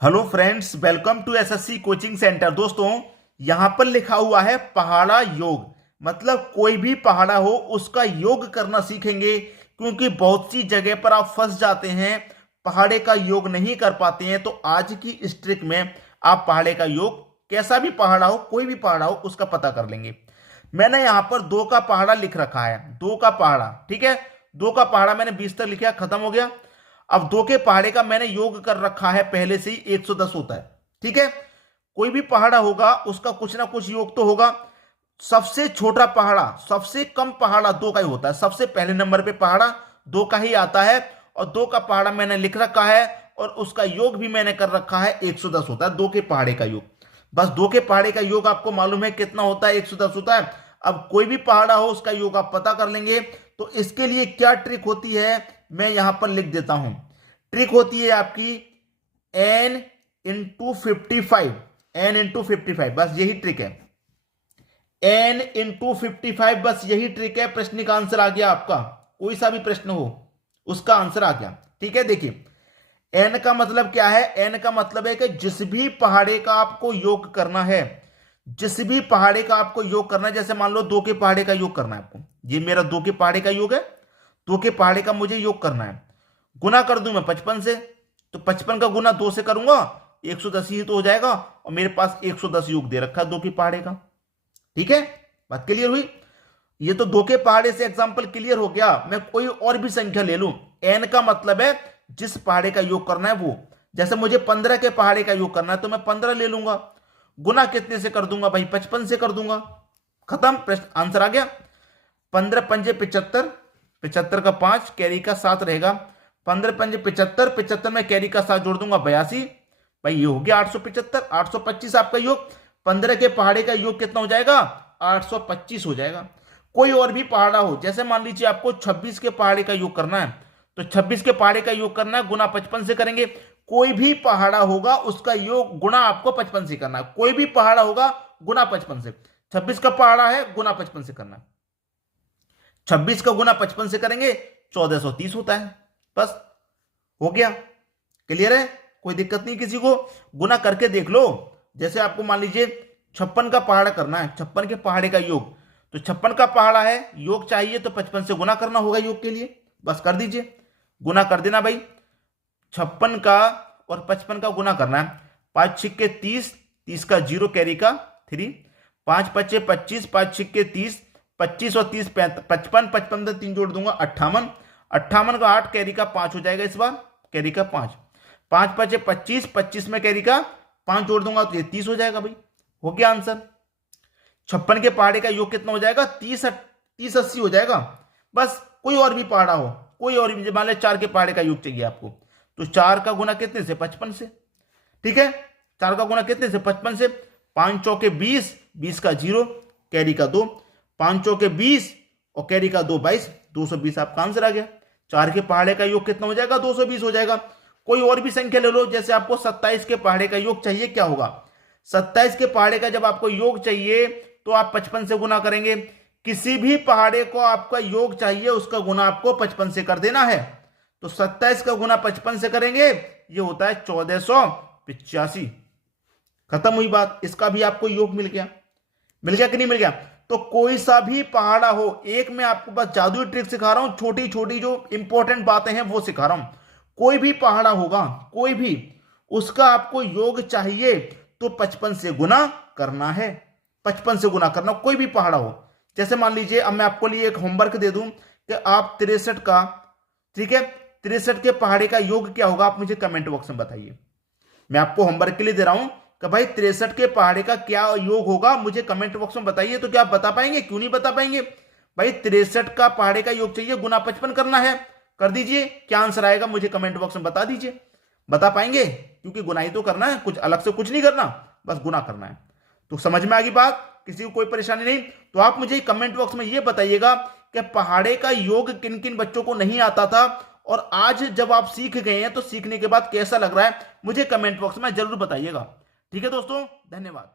Hello friends, welcome to SSC coaching centre. दोस्तों, यहां पर लिखा हुआ है पहाड़ा योग, मतलब कोई भी पहाड़ा हो उसका योग करना सीखेंगे। क्योंकि बहुत सी जगह पर आप फंस जाते हैं, पहाड़े का योग नहीं कर पाते हैं। तो आज की इस ट्रिक में आप पहाड़े का योग, कैसा भी पहाड़ा हो, कोई भी पहाड़ा हो, उसका पता कर लेंगे। मैंने यहां पर दो का पहाड़ा लिख रखा है, दो का पहाड़ा, ठीक है। दो का पहाड़ा मैंने 20 तक लिखा, खत्म हो गया। अब दो के पहाड़े का मैंने योग कर रखा है, पहले से ही 110 होता है, ठीक है। कोई भी पहाड़ा होगा उसका कुछ ना कुछ योग तो होगा। सबसे छोटा पहाड़ा, सबसे कम पहाड़ा दो का ही होता है। सबसे पहले नंबर पे पहाड़ा दो का ही आता है, और दो का पहाड़ा मैंने लिख रखा है, और उसका योग भी मैंने कर रखा है, 110 होता है दो के पहाड़े का योग। बस दो के पहाड़े का योग आपको मालूम है कितना होता है, 110 होता है। अब कोई भी पहाड़ा हो उसका योग आप पता कर लेंगे। तो इसके लिए क्या ट्रिक होती है, मैं यहां पर लिख देता हूं। ट्रिक होती है आपकी n इंटू 55, n×55, बस यही ट्रिक है। n×55, बस यही ट्रिक है। प्रश्न का आंसर आ गया आपका। कोई सा भी प्रश्न हो उसका आंसर आ गया, ठीक है। देखिए, n का मतलब क्या है? n का मतलब है कि जिस भी पहाड़े का आपको योग करना है, जिस भी पहाड़े का आपको योग करना है, जैसे मान लो दो के पहाड़े का योग करना है आपको, ये मेरा दो के पहाड़े का योग है। दो के पहाड़े का मुझे योग करना है, गुना कर दूं मैं 55 से, तो 55 का गुना 2 से करूंगा, 110 ही तो हो जाएगा। और मेरे पास 110 योग दे रखा है दो के पहाड़े का, ठीक है। बात क्लियर हुई? ये तो दो के पहाड़े से एग्जांपल क्लियर हो गया। मैं कोई और भी संख्या ले लूं, एन का मतलब है जिस पहाड़े का योग करना है वो। जैसे मुझे 15 के पहाड़े का योग करना है तो मैं 15 ले लूंगा, गुना कितने से कर दूंगा भाई? 55 से कर दूंगा, खत्म, प्रश्न आंसर आ गया। 15 पंजे 75, 75 का 5, कैरी का 7 रहेगा। 15 पंजे 75, 75 में कैरी का 7 जोड़ दूंगा, 82। भाई ये हो गया 875, 825 आपका योग। 15 के पहाड़े का योग कितना हो जाएगा? 825 हो जाएगा। कोई और भी पहाड़ा हो, जैसे मान लीजिए आपको 26 के पहाड़े का योग करना है, तो 26 के पहाड़े का योग करना है, गुना 55 से करेंगे। कोई भी पहाड़ा होगा उसका योग गुना आपको 55 से करना है। कोई भी पहाड़ा होगा गुना 55 से। 26 का पहाड़ा है, गुना 55 से करना है। 26 का गुना 55 से करेंगे, 1430 होता है। बस हो गया, क्लियर है, कोई दिक्कत नहीं किसी को। गुना करके देख लो। जैसे आपको मान लीजिए 56 का पहाड़ा करना है, 56 के पहाड़े का योग, तो 56 का पहाड़ा है, योग चाहिए तो 55 से गुना करना होगा योग के लिए। बस कर दीजिए, गुना कर देना भाई। 56 का और 55 का गुना करना है। 5 छिक्के 30, 30 का 0, कैरी का 3, 5 पच्चे 25, 5 छिक्के 30, 25 और 30 55, 55 में 3 जोड़ दूंगा, 58, 58 का 8, कैरी का 5 हो जाएगा इस बार, कैरी का 5, 5 पचे 25, 25 में कैरी का 5 जोड़ दूंगा तो ये 30 हो जाएगा भाई। हो गया आंसर। 56 के पहाड़े का योग कितना हो जाएगा? 30 80 हो जाएगा। बस कोई और भी पहाड़ा हो, कोई और भी, मान लो 4 के पहाड़े का योग चाहिए आपको, तो 4 का गुना कितने से? 55 से, ठीक है। 4 का गुना कितने से? 55 से। 5 चौके 20, 20 का 0, कैरी का 2, 5 चौके 20 और कैरी का 2, 22, 220 आपका आंसर आ गया। 4 के पहाड़े का योग कितना हो जाएगा? 220 हो जाएगा। कोई और भी संख्या ले लो, जैसे आपको 27 के पहाड़े का योग चाहिए, क्या होगा? 27 के पहाड़े का जब आपको योग चाहिए तो आप 55 से गुना करेंगे। किसी भी पहाड़े को आपका योग चाहिए, उसका गुना आपको 55 से कर देना है। तो 27 का गुना 55 से करेंगे, ये होता है 1485। खत्म हुई बात। इसका भी आपको योग मिल गया, मिल गया कि नहीं मिल गया? तो कोई सा भी पहाड़ा हो, एक मैं आपको बस जादुई ट्रिक सिखा रहा हूं, छोटी छोटी जो इंपॉर्टेंट बातें हैं वो सिखा रहा हूं। कोई भी पहाड़ा होगा, कोई भी, उसका आपको योग चाहिए तो 55 से गुना करना है। 55 से गुना करना, कोई भी पहाड़ा हो। जैसे मान लीजिए अब मैं आपको लिए एक होमवर्क दे दूं कि आप 63 का, ठीक है, 63 के पहाड़े का योग क्या होगा, आप मुझे कमेंट बॉक्स में बताइए। मैं आपको होमवर्क के लिए दे रहा हूं कि भाई 63 के पहाड़े का क्या योग होगा, मुझे कमेंट बॉक्स में बताइए। तो क्या आप बता पाएंगे? क्यों नहीं बता पाएंगे भाई? 63 का पहाड़े का योग चाहिए, गुना 55 करना है, कर दीजिए। क्या आंसर आएगा मुझे कमेंट बॉक्स में बता दीजिए। बता पाएंगे? क्योंकि गुना ही तो करना है, कुछ अलग से कुछ नहीं करना, बस गुना करना है। तो समझ में आ गई बात? किसी को कोई परेशानी नहीं? तो आप मुझे कमेंट बॉक्स में यह बताइएगा कि पहाड़े का योग किन किन बच्चों को नहीं आता था, और आज जब आप सीख गए हैं तो सीखने के बाद कैसा लग रहा है, मुझे कमेंट बॉक्स में जरूर बताइएगा। ठीक है दोस्तों, धन्यवाद।